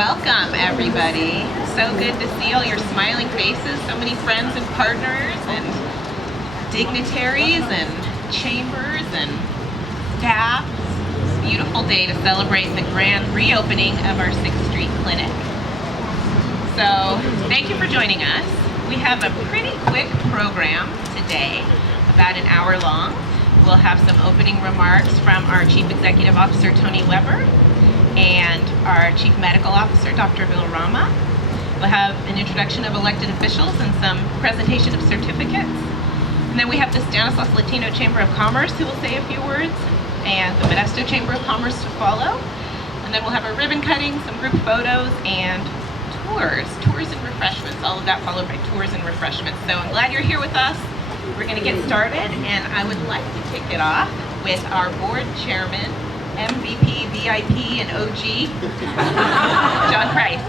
Welcome, everybody. So good to see all your smiling faces, so many friends and partners and dignitaries and chambers and staff. It's a beautiful day to celebrate the grand reopening of our 6th Street Clinic. So thank you for joining us. We have a pretty quick program today, about an hour long. We'll have some opening remarks from our Chief Executive Officer, Tony Weber, and our Chief Medical Officer, Dr. Bill Rama. We'll have an introduction of elected officials and some presentation of certificates. And then we have the Stanislaus Latino Chamber of Commerce who will say a few words, and the Modesto Chamber of Commerce to follow. And then we'll have a ribbon cutting, some group photos, and tours and refreshments, all of that followed by tours and refreshments. So I'm glad you're here with us. We're gonna get started, and I would like to kick it off with our board chairman, MVP, VIP, and OG, John Price.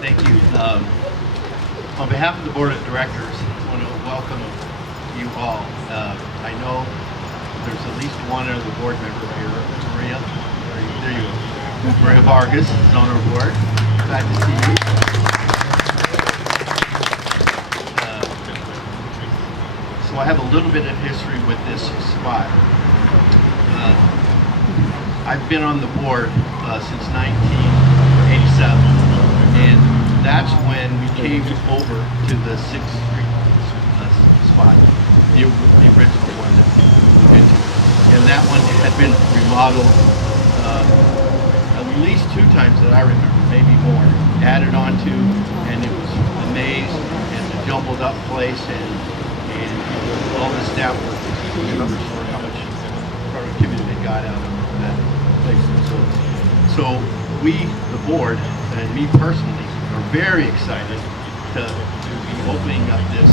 Thank you. On behalf of the board of directors, I want to welcome you all. I know there's at least one other board member here. Maria, there you go. Maria Vargas is on our board. Glad to see you. So I have a little bit of history with this spot. I've been on the board since 1987, and that's when we came over to the 6th Street spot, the original one that we moved into. And that one had been remodeled at least 2 times that I remember, maybe more, added onto, and it was a maze and a jumbled up place, and all the staff were remember how much productivity they got out of that place. So we, the board, and me personally, are very excited to be opening up this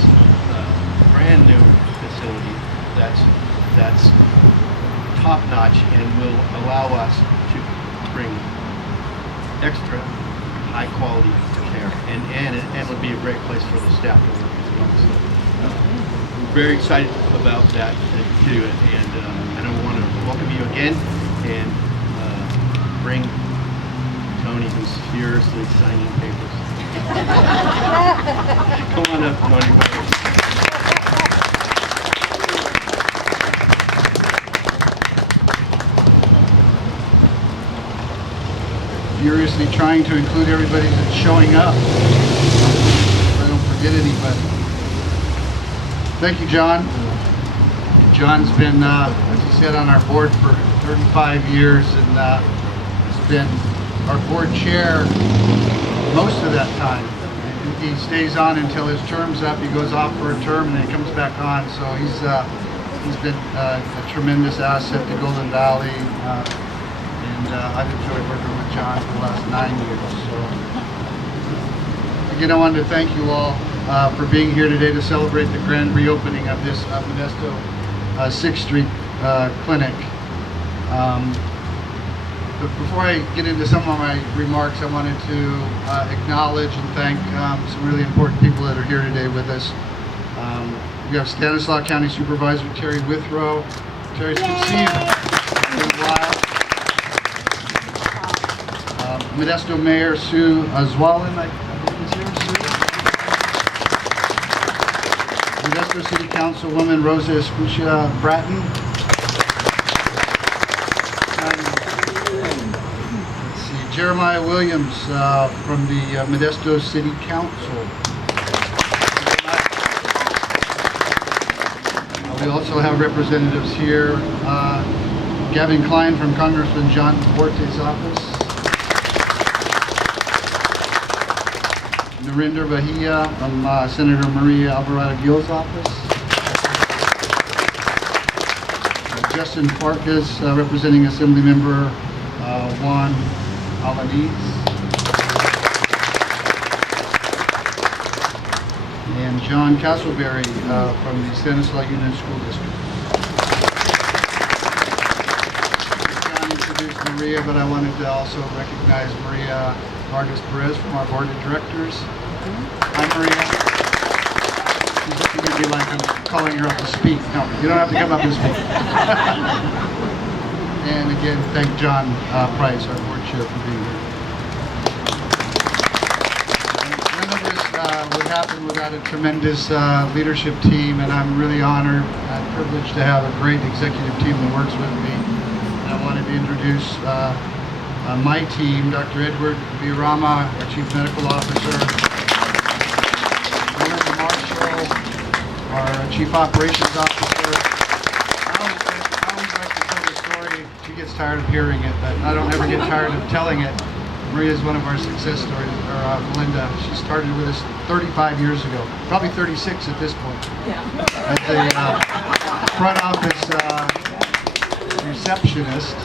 brand new facility that's top notch and will allow us to bring extra high quality care, and it would be a great place for the staff to work as well. So, we're very excited about that too, and I want to welcome you again and bring Tony, who's furiously signing papers. Come on up, Tony. Furiously trying to include everybody that's showing up, so I don't forget anybody. Thank you, John. John's been, as he said, on our board for 35 years, and has been our board chair most of that time. He stays on until his term's up. He goes off for a term and then he comes back on. So he's been a tremendous asset to Golden Valley, and I've enjoyed working with John for the last 9 years. So again, I wanted to thank you all for being here today to celebrate the grand reopening of this Modesto 6th Street Clinic. But before I get into some of my remarks, I wanted to acknowledge and thank some really important people that are here today with us. We have Stanislaus County Supervisor Terry Withrow. Terry, it's good to see you. It's been a while. Modesto Mayor Sue Zwalin, I believe is here. Sue. Modesto City Councilwoman Rosa Escutia Bratton. Let's see, Jeremiah Williams from the Modesto City Council. We also have representatives here. Gavin Klein from Congressman John Forte's office. Narinder Bahia from Senator Maria Alvarado-Gil's office. Justin Farkas representing Assemblymember Juan Alaniz. And John Castleberry from the Stanislaus Union School District. John introduced Maria, but I wanted to also recognize Maria Vargas Perez from our board of directors. Hi, Maria. She's looking at be like I'm calling her up to speak. No, you don't have to come up and speak. And again, thank John Price, our board chair, for being here. None of this would happen without a tremendous leadership team, and I'm really honored and privileged to have a great executive team that works with me. And I wanted to introduce my team, Dr. Edward Biarama, our Chief Medical Officer, Melinda Marshall, our Chief Operations Officer. I always like to tell the story. She gets tired of hearing it, but I don't ever get tired of telling it. Maria is one of our success stories, or Melinda. She started with us 35 years ago, probably 36 at this point. As a front office receptionist,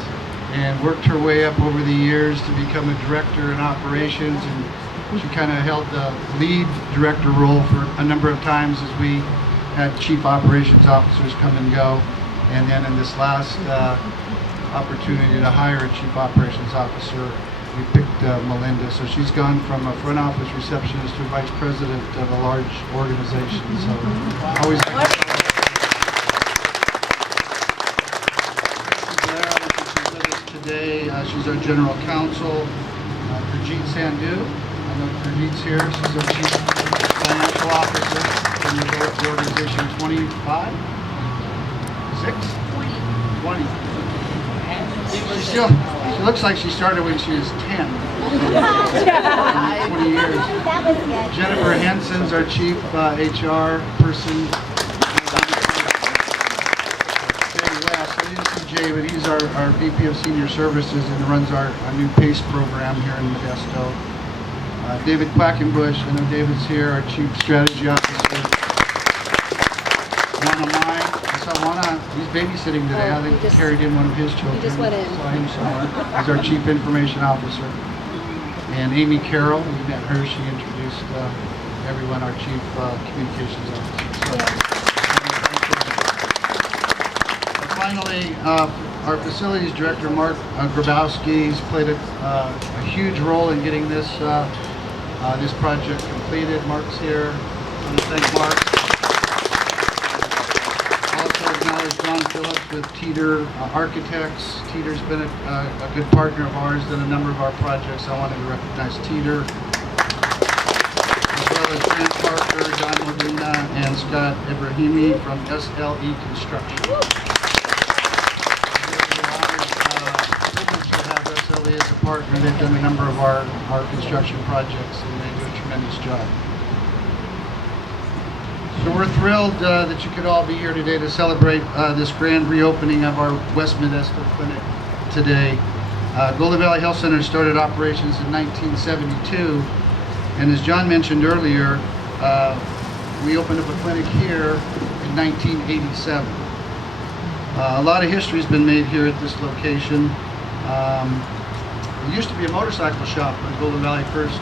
and worked her way up over the years to become a director in operations, and she kind of held the lead director role for a number of times as we had chief operations officers come and go. And then in this last opportunity to hire a chief operations officer, we picked Melinda. So she's gone from a front office receptionist to vice president of a large organization. So always today. She's our general counsel. Gurjeet Sandhu. I know Gurjeet's here. She's our chief financial officer. Been with the organization 25? 6? 20. She looks like she started when she was 10. 20 years. Jennifer Henson's our chief HR person. Jay, but he's our VP of Senior Services and runs our new PACE program here in Modesto. David Quackenbush, I know David's here, our Chief Strategy Officer. I saw Juana, he's babysitting today. I think he carried in one of his children. He just went in. Saw him somewhere. He's our Chief Information Officer. And Amy Carroll, we met her, she introduced everyone, our Chief Communications Officer. So, finally, our facilities director, Mark Grabowski, has played a huge role in getting this this project completed. Mark's here. I want to thank Mark. Also acknowledge John Phillips with Teeter Architects. Teeter's been a good partner of ours, done a number of our projects. I wanted to recognize Teeter, as well as Grant Parker, John Modena, and Scott Ibrahimi from SLE Construction. As a partner, they've done a number of our construction projects, and they do a tremendous job. So we're thrilled that you could all be here today to celebrate this grand reopening of our West Modesto Clinic today. Golden Valley Health Center started operations in 1972, and as John mentioned earlier, we opened up a clinic here in 1987. A lot of history has been made here at this location. It used to be a motorcycle shop when Golden Valley first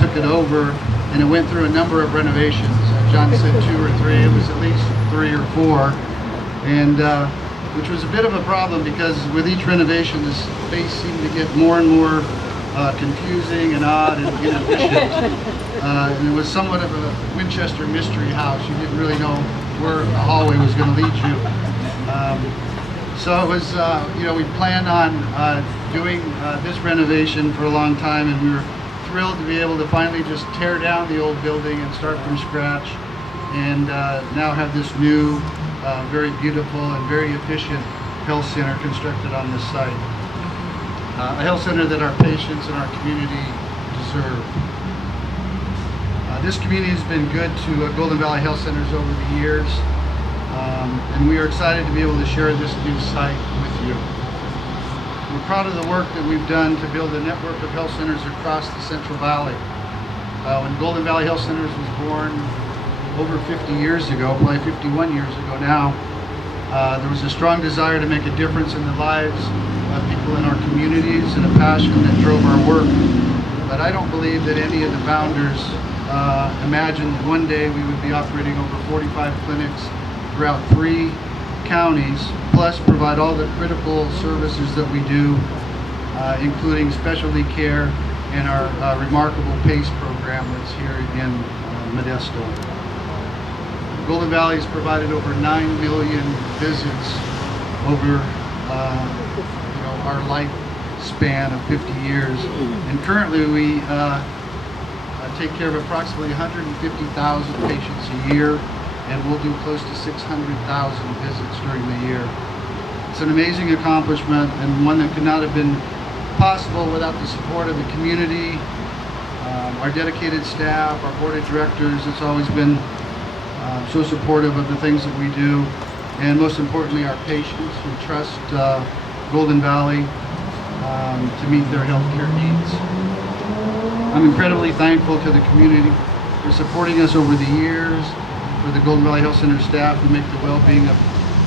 took it over, and it went through a number of renovations. John said 2 or 3. It was at least 3 or 4, and which was a bit of a problem because with each renovation, the space seemed to get more and more confusing and odd and inefficient. And it was somewhat of a Winchester mystery house. You didn't really know where the hallway was going to lead you. So it was, we planned on doing this renovation for a long time, and we were thrilled to be able to finally just tear down the old building and start from scratch, and now have this new, very beautiful and very efficient health center constructed on this site. A health center that our patients and our community deserve. This community has been good to Golden Valley Health Centers over the years. And we are excited to be able to share this new site with you. We're proud of the work that we've done to build a network of health centers across the Central Valley. When Golden Valley Health Centers was born over 50 years ago, probably 51 years ago now, there was a strong desire to make a difference in the lives of people in our communities and a passion that drove our work. But I don't believe that any of the founders imagined that one day we would be operating over 45 clinics throughout 3 counties, plus provide all the critical services that we do, including specialty care and our remarkable PACE program that's here in Modesto. Golden Valley has provided over 9 million visits over our lifespan of 50 years. And currently we take care of approximately 150,000 patients a year, and we'll do close to 600,000 visits during the year. It's an amazing accomplishment, and one that could not have been possible without the support of the community, our dedicated staff, our board of directors. It's always been so supportive of the things that we do, and most importantly, our patients who trust Golden Valley to meet their healthcare needs. I'm incredibly thankful to the community for supporting us over the years, for the Golden Valley Health Center staff who make the well-being of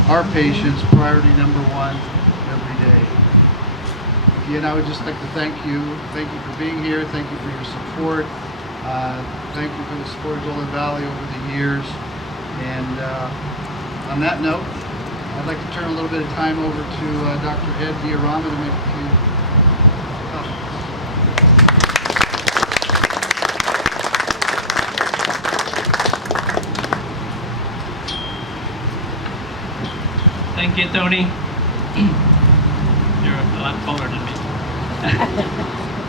our patients priority number one every day. Again, I would just like to thank you. Thank you for being here. Thank you for your support. Thank you for the support of Golden Valley over the years. And on that note, I'd like to turn a little bit of time over to Dr. Ed Diorama to make a few comments. Thank you, Tony. You're a lot taller than me.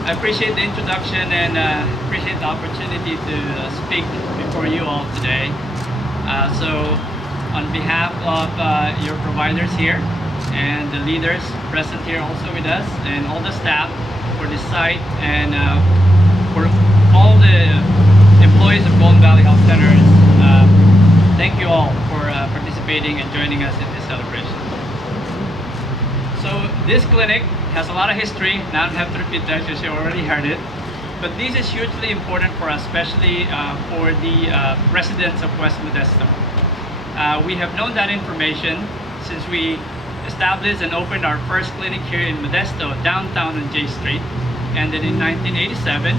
I appreciate the introduction and appreciate the opportunity to speak before you all today. So, on behalf of your providers here and the leaders present here also with us, and all the staff for this site, and for all the employees of Golden Valley Health Centers, thank you all for participating and joining us in this celebration. So this clinic has a lot of history. Now I don't have to repeat that because you already heard it. But this is hugely important for us, especially for the residents of West Modesto. We have known that information since we established and opened our first clinic here in Modesto, downtown on J Street. And then in 1987,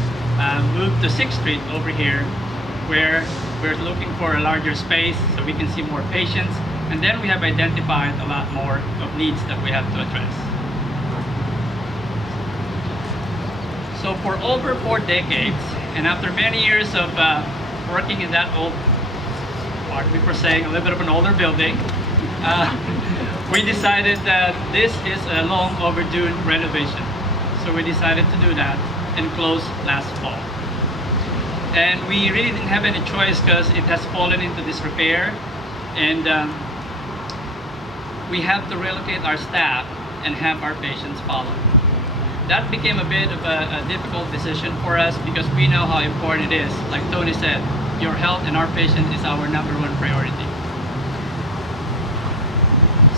moved to 6th Street over here, where we're looking for a larger space so we can see more patients. And then we have identified a lot more of needs that we have to address. So for over 4 decades, and after many years of working in that old, pardon me for saying, a little bit of an older building, we decided that this is a long overdue renovation. So we decided to do that and close last fall. And we really didn't have any choice because it has fallen into disrepair, and we have to relocate our staff and have our patients follow. That became a bit of a difficult decision for us because we know how important it is. Like Tony said, your health and our patient is our #1 priority.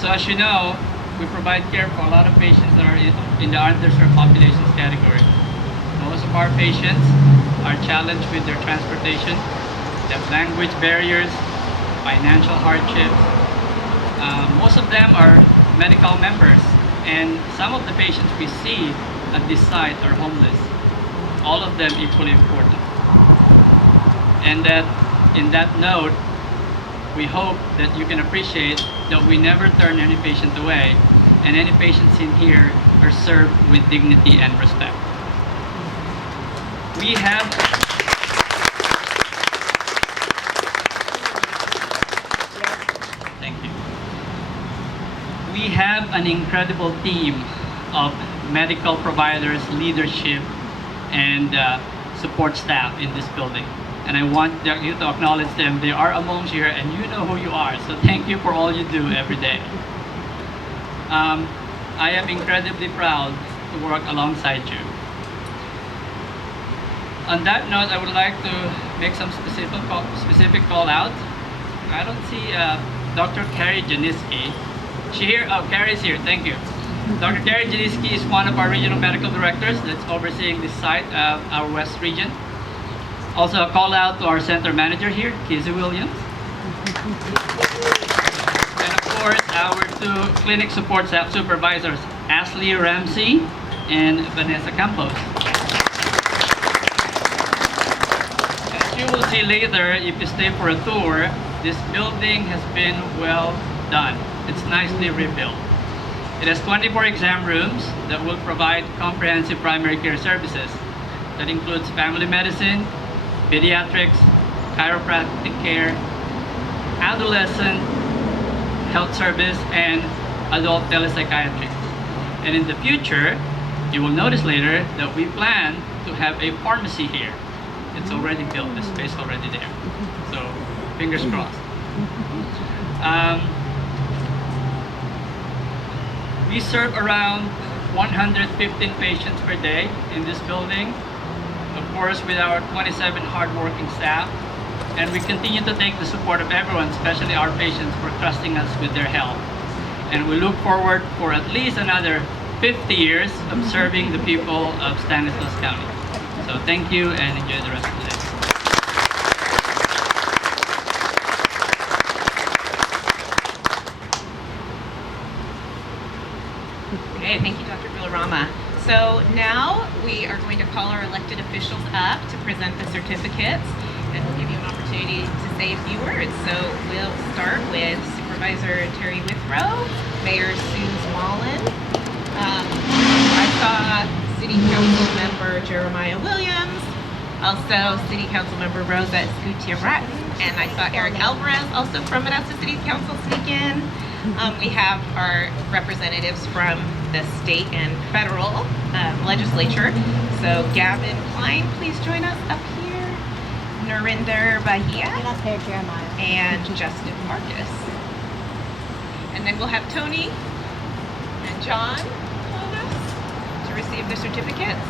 So as you know, we provide care for a lot of patients that are in the underserved populations category. Most of our patients are challenged with their transportation, they have language barriers, financial hardships. Most of them are medical members, and some of the patients we see at this site are homeless. All of them equally important. And that in that note, we hope that you can appreciate that we never turn any patient away, and any patients in here are served with dignity and respect. We have we have an incredible team of medical providers, leadership, and support staff in this building. And I want you to acknowledge them. They are amongst you, and you know who you are. So thank you for all you do every day. I am incredibly proud to work alongside you. On that note, I would like to make some specific call out. I don't see Dr. Carrie Janiski. She here? Oh, Carrie's here. Thank you. Dr. Carrie Janiski is one of our regional medical directors that's overseeing this site, our West region. Also, a call out to our center manager here, Kizzy Williams. And of course, our 2 clinic support staff supervisors, Ashley Ramsey and Vanessa Campos. As you will see later, if you stay for a tour, this building has been well done. It's nicely rebuilt. It has 24 exam rooms that will provide comprehensive primary care services. That includes family medicine, pediatrics, chiropractic care, adolescent health service and adult telepsychiatry. And in the future, you will notice later that we plan to have a pharmacy here. It's already built, the space already there. So fingers crossed. We serve around 115 patients per day in this building, of course with our 27 hardworking staff. And we continue to take the support of everyone, especially our patients, for trusting us with their health. And we look forward for at least another 50 years of serving the people of Stanislaus County. So thank you and enjoy the rest of the day. Okay, thank you, Dr. Villarama. So now we are going to call our elected officials up to present the certificates, and we'll give you an opportunity to say a few words. So we'll start with Supervisor Terry Withrow, Mayor Sue Smallin. I saw City Council Member Jeremiah Williams, also City Council Member Rosa Gutierrez, and I saw Eric Alvarez, also from Modesto City Council, sneak in. We have our representatives from the state and federal legislature. So Gavin Klein, please join us up here. Narinder Bahia. Get up there, Jeremiah. And Justin Marcus. And then we'll have Tony and John join us to receive the certificates.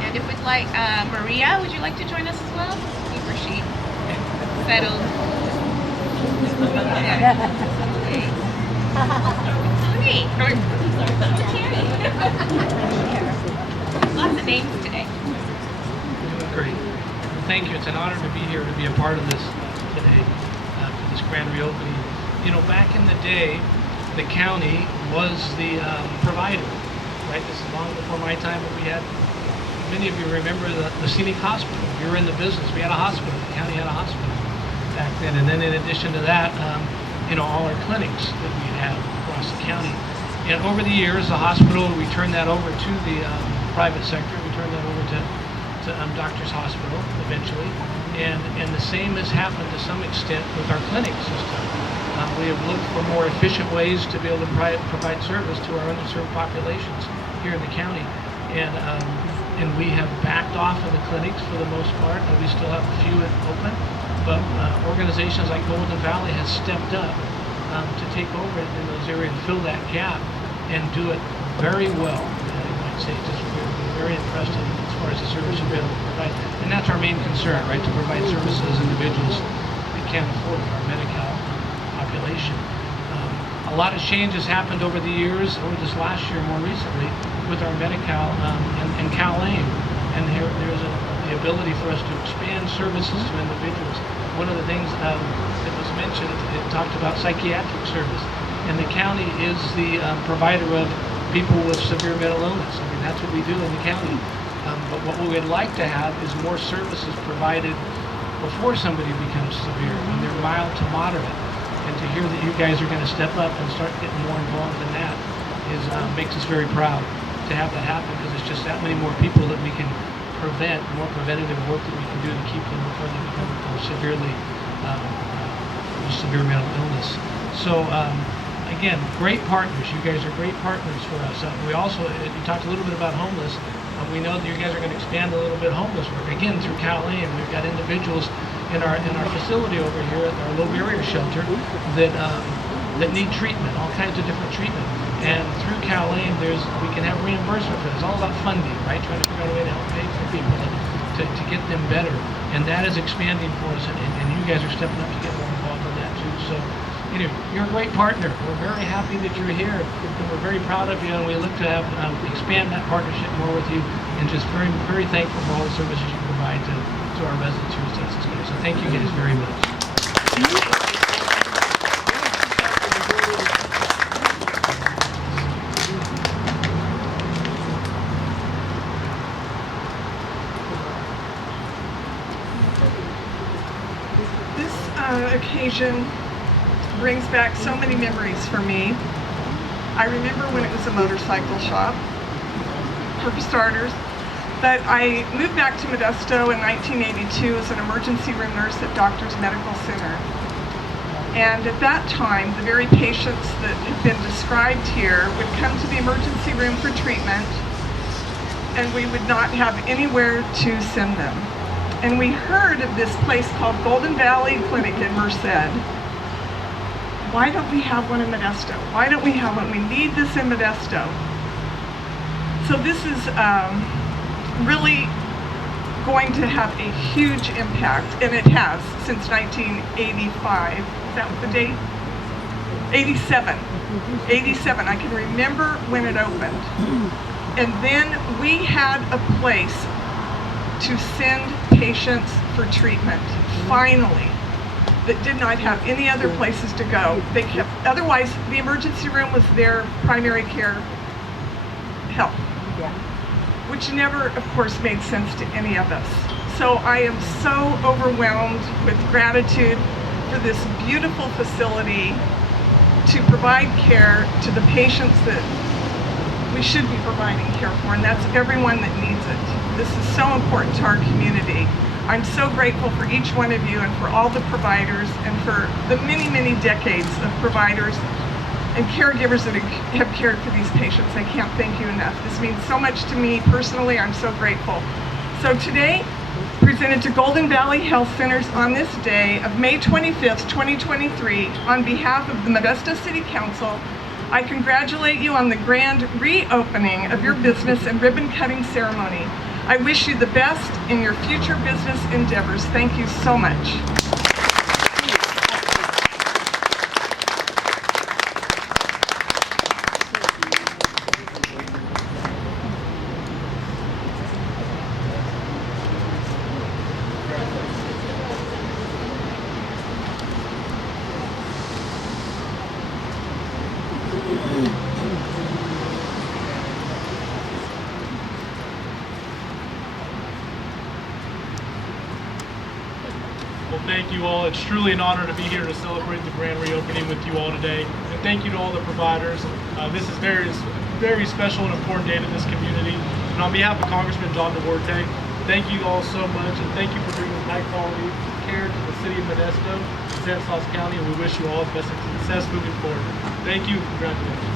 And if we'd like, Maria, would you like to join us as well? See where she settled. Okay. Tony. Terry. Lots of names today. Great. Thank you. It's an honor to be here, to be a part of this today, for this grand reopening. You know, back in the day, the county was the provider, right? This is long before my time, but we had, many of you remember the scenic hospital. We were in the business. We had a hospital. The county had a hospital back then. And then in addition to that, you know, all our clinics that we had across the county. And over the years, the hospital, we turned that over to the private sector. We turned that over to Doctors Hospital eventually. And the same has happened to some extent with our clinic system. We have looked for more efficient ways to be able to provide service to our underserved populations here in the county. And we have backed off of the clinics for the most part. We still have a few open, but organizations like Golden Valley has stepped up to take over in those areas and fill that gap and do it very well. You might say, just we're very impressed as far as the service available to provide. And that's our main concern, right? To provide services to individuals that can't afford it, our Medi-Cal population. A lot of change has happened over the years, over this last year more recently, with our Medi-Cal and CalAIM. And there's the ability for us to expand services to individuals. One of the things that was mentioned, it talked about psychiatric service. And the county is the provider of people with severe mental illness. I mean, that's what we do in the county. But what we would like to have is more services provided before somebody becomes severe, when they're mild to moderate. And to hear that you guys are going to step up and start getting more involved in that makes us very proud to have that happen, because it's just that many more people that we can prevent, more preventative work that we can do to keep them before they become severely severe mental illness. So again, great partners. You guys are great partners for us. We also, you talked a little bit about homeless. We know that you guys are going to expand a little bit homeless work again through CalAIM. We've got individuals in our facility over here at our low barrier shelter that need treatment, all kinds of different treatment. And through CalAIM, we can have reimbursement for this. It's all about funding, right? Trying to figure out a way to help pay for people to get them better. And that is expanding for us, and you guys are stepping up to get more involved in that too. So, you know, you're a great partner. We're very happy that you're here, and we're very proud of you, and we look to have expand that partnership more with you, and just very, very thankful for all the services you provide to our residents here in Census County. So thank you guys very much. Occasion brings back so many memories for me. I remember when it was a motorcycle shop, for starters, but I moved back to Modesto in 1982 as an emergency room nurse at Doctors Medical Center. And at that time, the very patients that have been described here would come to the emergency room for treatment, and we would not have anywhere to send them. And we heard of this place called Golden Valley Clinic in Merced. Why don't we have one in Modesto? Why don't we have one? We need this in Modesto. So this is really going to have a huge impact, and it has since 1985. Is that the date? 87. 87. I can remember when it opened. And then we had a place to send patients for treatment, finally, that did not have any other places to go. They kept, otherwise, the emergency room was their primary care help, which never, of course, made sense to any of us. So I am so overwhelmed with gratitude for this beautiful facility to provide care to the patients that we should be providing care for, and that's everyone that needs it. This is so important to our community. I'm so grateful for each one of you and for all the providers and for the many, many decades of providers and caregivers that have cared for these patients. I can't thank you enough. This means so much to me personally. I'm so grateful. So today, presented to Golden Valley Health Centers on this day of May 25th, 2023, on behalf of the Modesto City Council, I congratulate you on the grand reopening of your business and ribbon cutting ceremony. I wish you the best in your future business endeavors. Thank you so much. Well, thank you all. It's truly an honor to be here to celebrate the grand reopening with you all today. And thank you to all the providers. This is very special and important day to this community. And on behalf of Congressman John DeWorte, thank you all so much, and thank you for bringing high quality care to the city of Modesto, Stanislaus County, and we wish you all the best success moving forward. Thank you. Congratulations.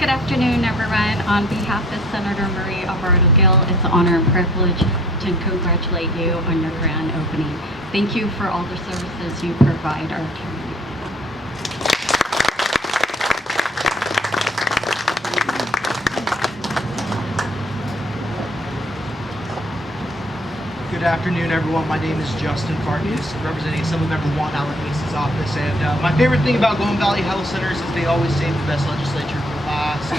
Good afternoon, everyone. On behalf of Senator Marie Alvarado Gill, it's an honor and privilege to congratulate you on your grand opening. Thank you for all the services you provide our community. Good afternoon, everyone. My name is Justin Farkas, representing Assemblymember Juan Alanis's office. And my favorite thing about Golden Valley Health Centers is they always save the best legislature for last.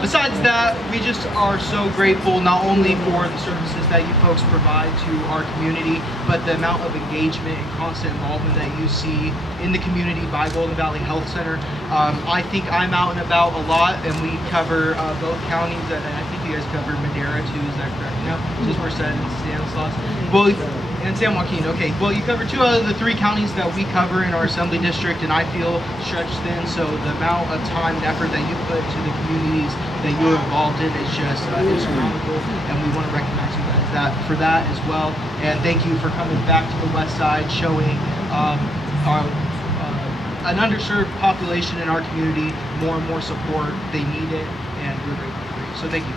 Besides that, we just are so grateful not only for the services that you folks provide to our community, but the amount of engagement and constant involvement that you see in the community by Golden Valley Health Center. I think I'm out and about a lot, and we cover both counties, and I think you guys cover Madera too, is that correct? No, just Merced and Stanislaus. Well, and San Joaquin, okay. Well, you cover 2 out of the 3 counties that we cover in our assembly district, and I feel stretched thin, so the amount of time and effort that you put to the communities that you're involved in is just astronomical, and we want to recognize you guys for that as well. And thank you for coming back to the West Side, showing an underserved population in our community more and more support. They need it, and we're grateful for you. So thank you.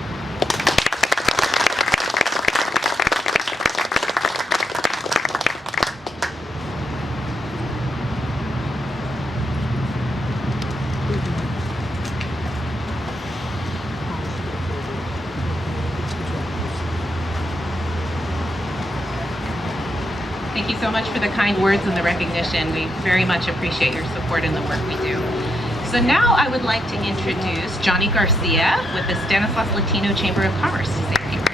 Thank you so much for the kind words and the recognition. We very much appreciate your support in the work we do. So now I would like to introduce Johnny Garcia with the Stanislaus Latino Chamber of Commerce to say a few words.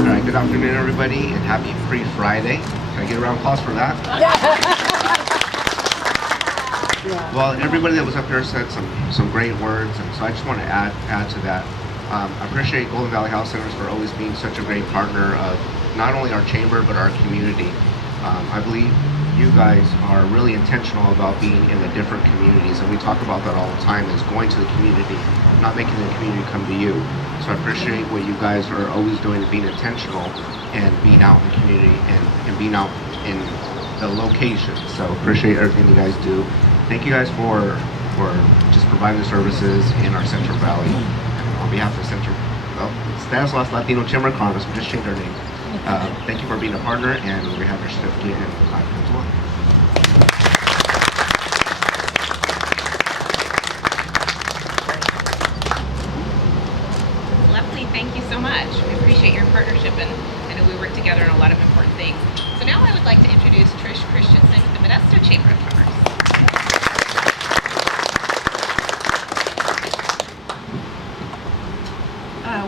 All right, good afternoon, everybody, and happy Free Friday. Can I get a round of applause for that? Well, everybody that was up here said some great words, and so I just want to add to that. I appreciate Golden Valley Health Centers for always being such a great partner of not only our chamber but our community. I believe you guys are really intentional about being in the different communities, and we talk about that all the time, is going to the community, not making the community come to you. So I appreciate what you guys are always doing, being intentional and being out in the community and being out in the location. So appreciate everything you guys do. Thank you guys for just providing the services in our Central Valley. And on behalf of Stanislaus Latino Chamber of Commerce, we just changed our name. Thank you for being a partner, and we have your certificate and 5 times 1. Lovely, thank you so much. We appreciate your partnership, and I know we work together on a lot of important things. So now I would like to introduce Trish Christensen with the Modesto Chamber of Commerce.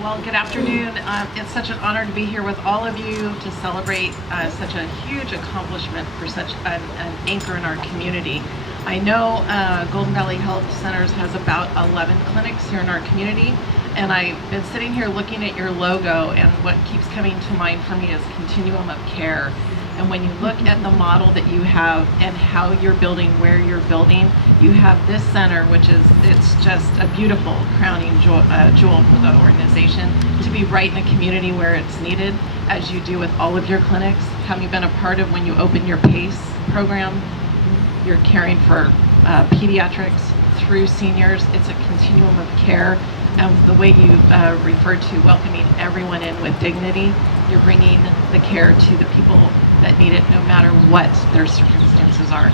Well, good afternoon. It's such an honor to be here with all of you to celebrate such a huge accomplishment for such an anchor in our community. I know Golden Valley Health Centers has about 11 clinics here in our community, and I've been sitting here looking at your logo, and what keeps coming to mind for me is continuum of care. And when you look at the model that you have and how you're building, where you're building, you have this center, which is, it's just a beautiful crowning jewel for the organization to be right in the community where it's needed, as you do with all of your clinics. Having been a part of when you open your PACE program, you're caring for pediatrics through seniors. It's a continuum of care. And the way you refer to welcoming everyone in with dignity, you're bringing the care to the people that need it no matter what their circumstances are.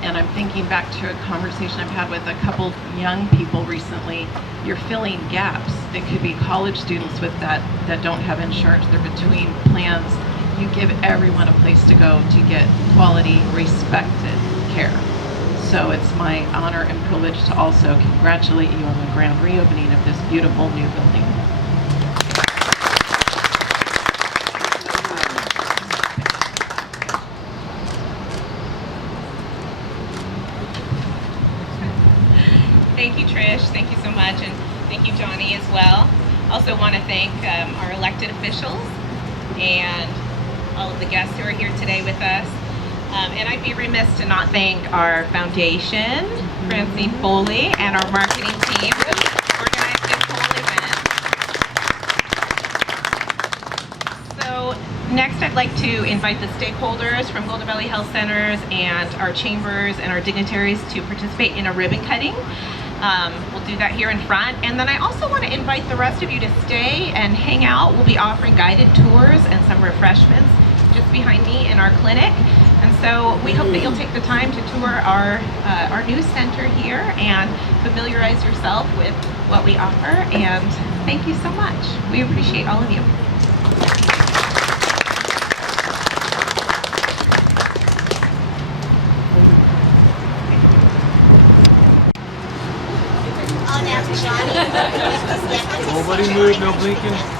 And I'm thinking back to a conversation I've had with a couple young people recently. You're filling gaps. It could be college students with that don't have insurance. They're between plans. You give everyone a place to go to get quality, respected care. So it's my honor and privilege to also congratulate you on the grand reopening of this beautiful new building. Thank you, Trish. Thank you so much, and thank you, Johnny, as well. Also want to thank our elected officials and all of the guests who are here today with us. And I'd be remiss to not thank our foundation, Francine Foley, and our marketing team who organized this whole event. So next I'd like to invite the stakeholders from Golden Valley Health Centers and our chambers and our dignitaries to participate in a ribbon cutting. We'll do that here in front. And then I also want to invite the rest of you to stay and hang out. We'll be offering guided tours and some refreshments just behind me in our clinic. And so we hope that you'll take the time to tour our new center here and familiarize yourself with what we offer. And thank you so much. We appreciate all of you. Nobody move, no blinking.